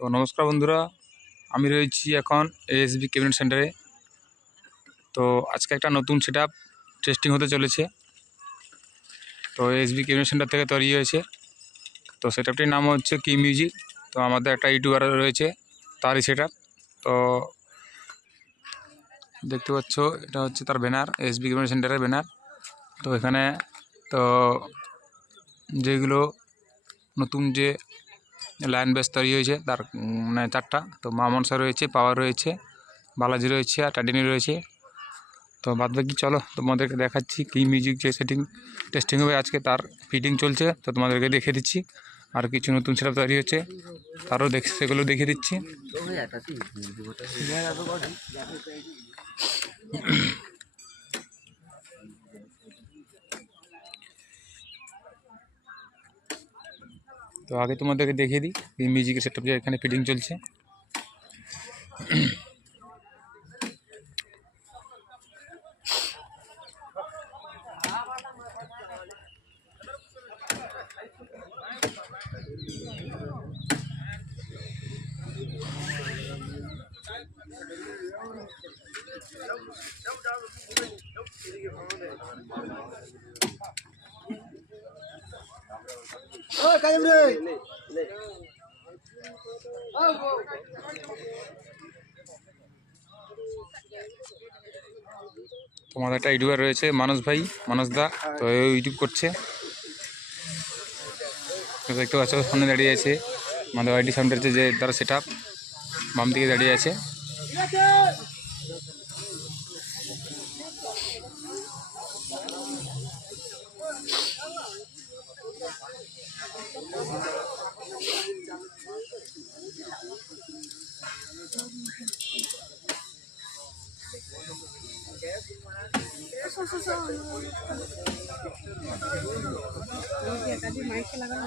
তো নমস্কার বন্ধুরা, আমি রয়েছি এখন এএসবি ক্যাবিনেট সেন্টারে তো আজকে একটা নতুন সেট টেস্টিং হতে চলেছে। তো এএসবি ক্যাবিনেট সেন্টার থেকে তৈরি হয়েছে। তো সেটআপটির নাম হচ্ছে কি মিউজিক তো আমাদের একটা ইউটিউবার রয়েছে, তারই সেট তো দেখতে পাচ্ছ, এটা হচ্ছে তার ব্যানার এসবি ক্যাবিনেট সেন্টারের ব্যানার তো এখানে তো যেগুলো নতুন যে লাইন বেস তৈরি হয়েছে, তার মানে চারটা। তো মা মনসা রয়েছে, পাওয়ার রয়েছে, বালাজি রয়েছে আর টাডিনি রয়েছে। তো বাদ বাকি চলো, তোমাদেরকে দেখাচ্ছি কি মিউজিক যে সেটিং টেস্টিং হবে। আজকে তার ফিটিং চলছে, তো তোমাদেরকে দেখিয়ে দিচ্ছি। আর কিছু নতুন সেটা তৈরি হচ্ছে, তারও দেখ, সেগুলো দেখিয়ে দিচ্ছি। তো আগে তোমাদেরকে দেখিয়ে দিই এই মিউজিকের সেটআপ যে এখানে ফিটিং চলছে। তোমাদের একটা ইউটিউবার রয়েছে, মানস ভাই, মানস দা, তো ইউটিউব করছে। দেখতে পাচ্ছ, সামনে দাঁড়িয়ে আছে আমাদের আইডি সাউন্ডের যে তার সেট আপ বাম দিকে দাঁড়িয়ে আছে। মাইকে লাগানো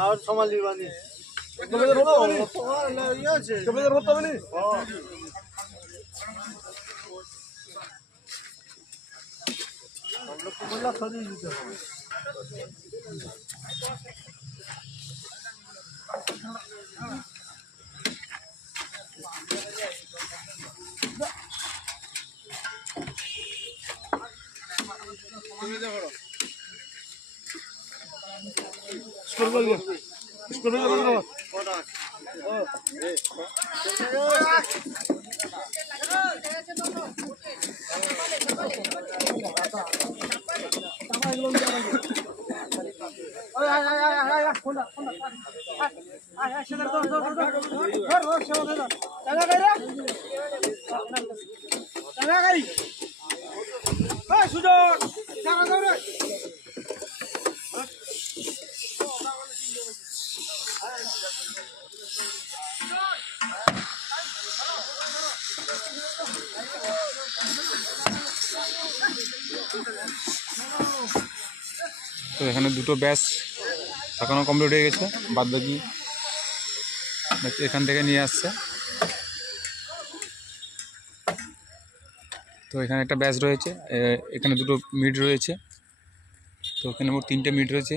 আর সমাল লিবানি তোমাদের হতো ইয়ে আছে তোমাদের হতো বলি কুমিল্লা সরিয়ে দিতে হবে। বলব? তো এখানে দুটো ব্যাচ এখনও কমপ্লিট হয়ে গেছে বাদ বাকি এখান থেকে নিয়ে আসছে। তো এখানে একটা ব্যাচ রয়েছে এখানে দুটো মিড রয়েছে। তো এখানে মোট তিনটে মিড রয়েছে।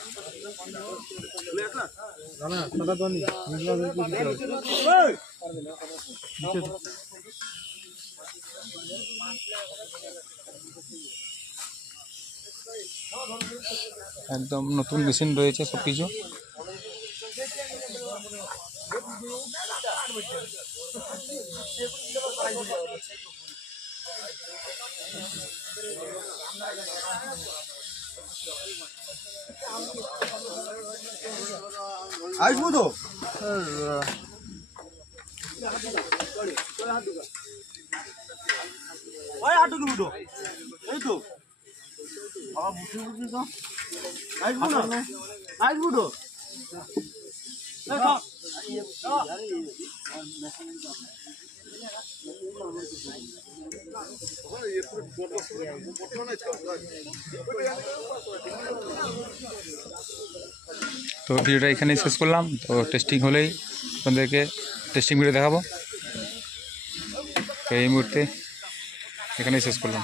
একদম নতুন মেশিন রয়েছে সবকিছু। আমরা আসব তো ওই হাঁটু দুটো এই তো। বাবা বুঝতে বুঝতে আসব না আসব তো। তো ভিডিওটা এখানেই শেষ করলাম। তো টেস্টিং হলেই আপনাদেরকে টেস্টিং ভিডিও দেখাবো। তো এই মুহূর্তে এখানেই শেষ করলাম।